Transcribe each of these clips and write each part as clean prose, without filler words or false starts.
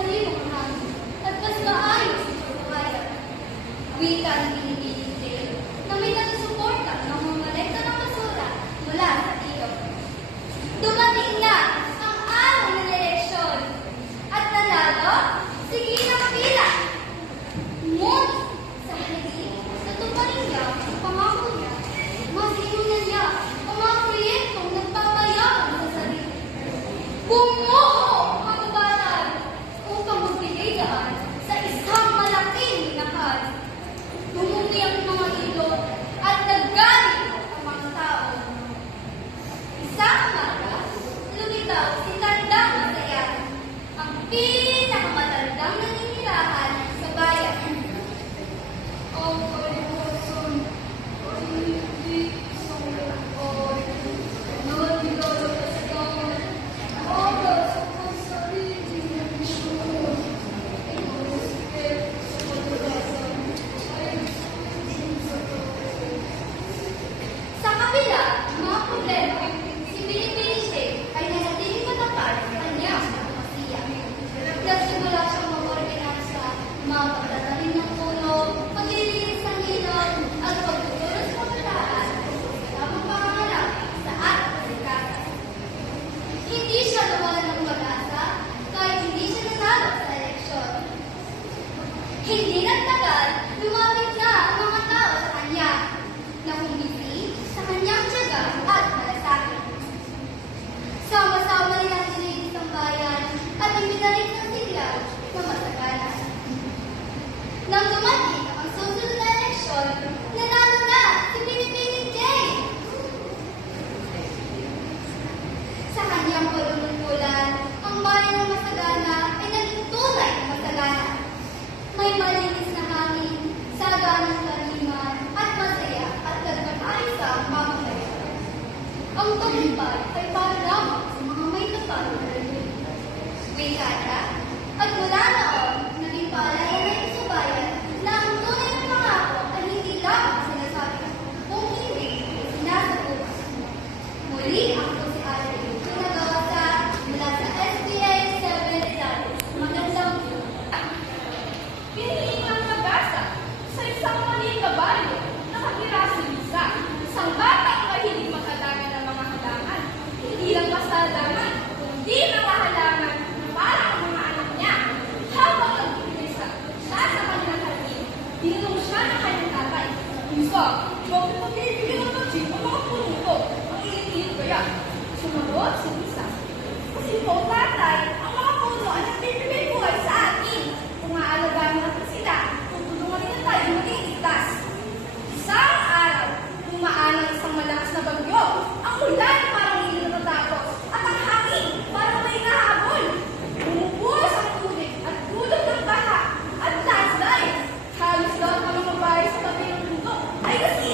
sariwang hangin at mas maayos na pagkakaya. Wika ng Pilipinas na may nagsusuporta ng mga malekta ng basura mula sa ilog. Dumating na ang araw ng eleksyon at nanalo si Ginang Pila. Ngunit sa haligi, natuparin niya ang pangako niya. Masinunan niya ang mga proyektong nagpapayaman sa sarili. Bumuo ang kabataan upang magbigay daan sa isang malaking lakas. Bumumi ang mga ilog at naggalit ang mga tao. Isang umaga, lumitaw si Tandang Matayan, ang pinakamatandang naninirahan sa bayan. Ang kalikasan ay hindi sa oy, nanilalas naman para sa pansarili ng misyon. Ang respeto sa kadalasan ay sa tao. Sa kabila ng mga problema, si Pilipinas ay nanatiling matapat sa kanyang demokrasiya. Nagsimula siyang mag-organisa, mga pagtatanim ng puno, paglilinis ng ilog, at pagtutulong sa kabataan sa tamang panganganak sa ating kalikasan. Hindi siya nawalan ng pag-asa kahit hindi siya nanalo sa eleksyon. Hindi nagtagal, lumapit na ang mga tao sa kanya na humiti sa kanyang tiyaga at malasakit. Sama-sama nilang sinilis ang bayan at ibinalik ng sigla na masagana. Nang dumating ang susunod na eleksyon, nanalo na si Pilipinas Jane! Sa kanyang panunungkulan, ang bayan ng masagana ay naging tunay na masagana. May malinis na hangin, saganang taniman, at masaya at nagpapayos ang mamamayan. Ang tagumpay ay para lamang sa mga may tapang na rin. Wikaya, at mula noon, naging paalala sa bayan na ang tunay na pangako ay hindi lamang sinasabi kung hindi sinasabukan. Muli ako si Ari, nagawa mula sa SBA 7 Rizal. Magandang Piniling ng pag-asa sa isang maliit na baryo na nakatira sa Lisa. Isang batang mahilig mag-alaga ng mga halaman. Hindi lang basta halaman, kundi mga halaman na parang ang mga anak niya. Habang nag-umpisa siya sa kanyang hardin, tinanong siya ng kanyang tatay, "Lisa, bakit mo binibigyan ng pansin ang mga puno ko? Ang init-init kaya?" Sumagot si Lisa, "Kasi po, tatay, ang mga puno ay nagbibigay buhay sa atin. Kung aalagaan natin sila, tutulungan nila tayo maging ligtas." Isang araw, dumaan ang isang malakas na bagyo. Ang ulan parang hindi natatapos at ang hangin parang may nahabol. Bumubuhos ang tubig at dulot ng baha at landslide. Halos lahat ng mga bahay sa tabi ng bundok ay kasi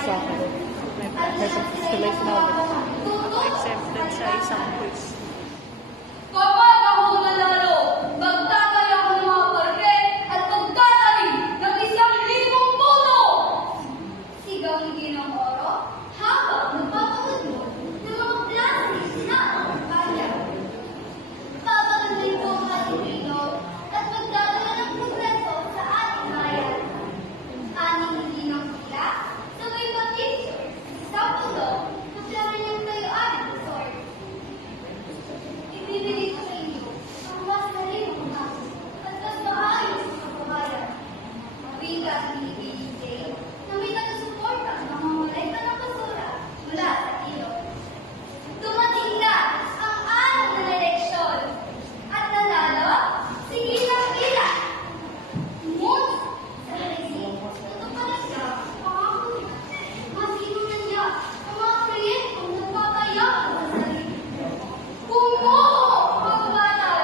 sa may pag-specialize na ako. Exempted sa isang quiz. Kapag ako nanalo, magtataya ako ng mga parke at magtatanim ng 1,000 puno! Sigaw ni Ginang Oro habang nagpapaulo ng mga plastic na bayan. Papatuloy ko ang ating ilog at magdadala ng progreso sa ating bayan. Aning hindi ng pila, sabay pa-picture sa pulo na plano niyang tayuan ng resort. Ibibigay ko sa inyo ang mas malimang tao at mas maayos na kababayan. Mawika ang BBJ na may taga-suporta ng mga malay ng basura mula sa ilog. Dumating na ang araw ng eleksyon at nanalo si Ginang Ila. Ngunit sa resi, ito pala siya pangako niya. Masinunan niya ang mga proyektong nagpapayaan sa sarili. Kumuha ang pagbatal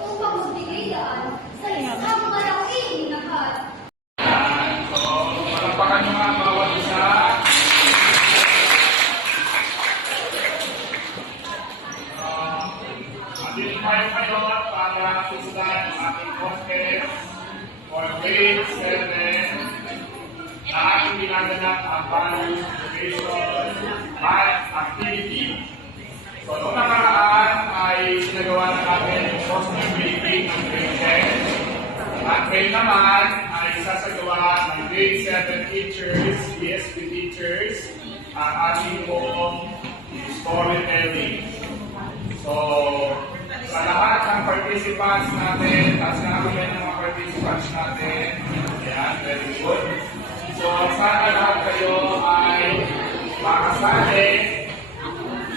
upang magbigay daan sa isang malaking minahal. So, malapakan nyo nga bawat isa. Mag-invite kayo para susundan ang ating contest for grade 7 na ating ginaganap ang values, education, at activity. So, noong nakaraan ay sinagawa na natin yung costume briefing ng grade 10. At ngayon naman ay sasagawa ng grade 7 teachers, ESP teachers, ang ating pong storytelling. So, sa lahat ng participants natin, taas na kami ng mga participants natin. Yan, very good. So, sana lahat kayo ay makasali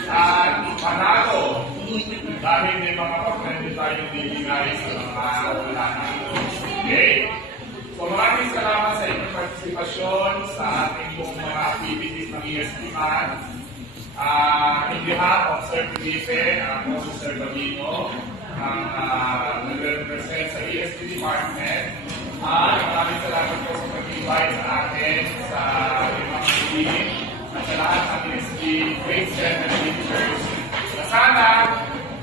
at panalo dahil may mga pag-prende tayong bibigay sa mga wala natin. Okay? So maraming salamat sa inyong partisipasyon sa ating pong mga activities ng ESP Man. In behalf of Sir Felipe, ako si Sir Gabino, ang nag-represent sa ESP Department. Maraming salamat po sa pag-invite sa atin sa mga meeting at sa lahat ng ESP grade 7 teachers. Sana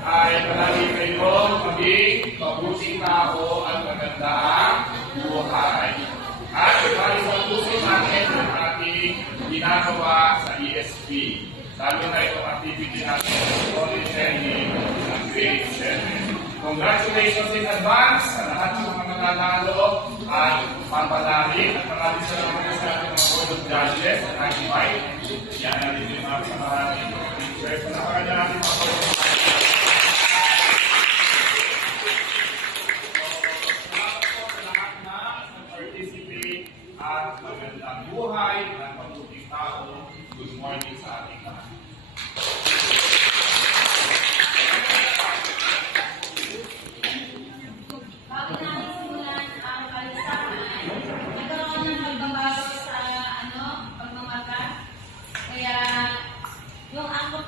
ay palagi kayo maging mabuting tao at magandang buhay. At ibalik sa puso natin ang ating ginagawa sa ESP. Lalo na itong activity natin sa storytelling ng grade 7. Congratulations in advance sa lahat ng mga mananalo at papalari at maraming salamat sa ating mga board of judges at invite. Yan na rin yung mga kasamahan ng teachers. Panapakan na natin mga board of judges. Salamat po sa lahat na nag-participate at magandang buhay at mabuting tao. Good morning sa ating lahat. Bago namin simulan ang palisahan, nagkaroon ng pagbabago sa pagmamata. Kaya yung angkop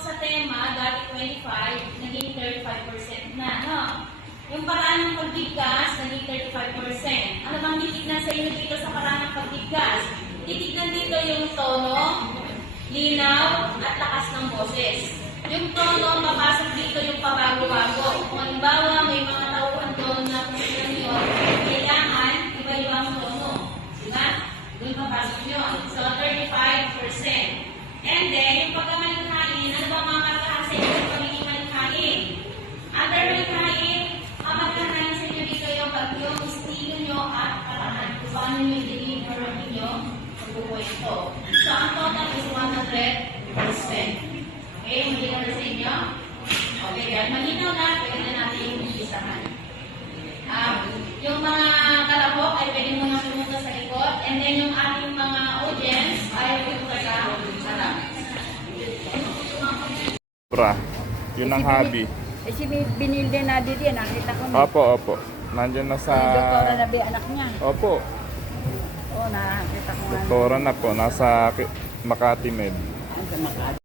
sa tema, dati 25, naging 35% na, no? Yung paraan ng pagbigkas, naging 35%. Ano bang titignan sa inyo dito sa paraan ng pagbigkas? Titignan dito yung tono, linaw, at lakas ng boses. Yung tono, mapasok dito yung pabago-bago. Kung halimbawa, may mga tauhan doon na kung sino yun, kailangan iba-ibang tono. Diba? Doon papasok yun. So, 35%. And then, yung pagkamalikhain, ano ba mga markahan sa inyo yung pagiging malikhain? Other malikhain, ang markahan sa inyo dito yung estilo nyo at paraan. Kung paano nyo deliver ninyo pagkukwento. So, ang total is 100%. Okay, malinaw na sa inyo? Okay, dahil malinaw na, pwede na natin yung isahan. Yung mga kalahok ay pwede mga pumunta sa likod, and then yung ating mga audience ay pumunta sa harap. Yun ang hobby. Eh si binilde na dito yan, nakita ko na. Opo. Nandiyan na sa... Si doktora na ba anak niya? Opo. Oo, nakita ko nga. Doktora na po. Nasa Makati Med. Ang sa Makati.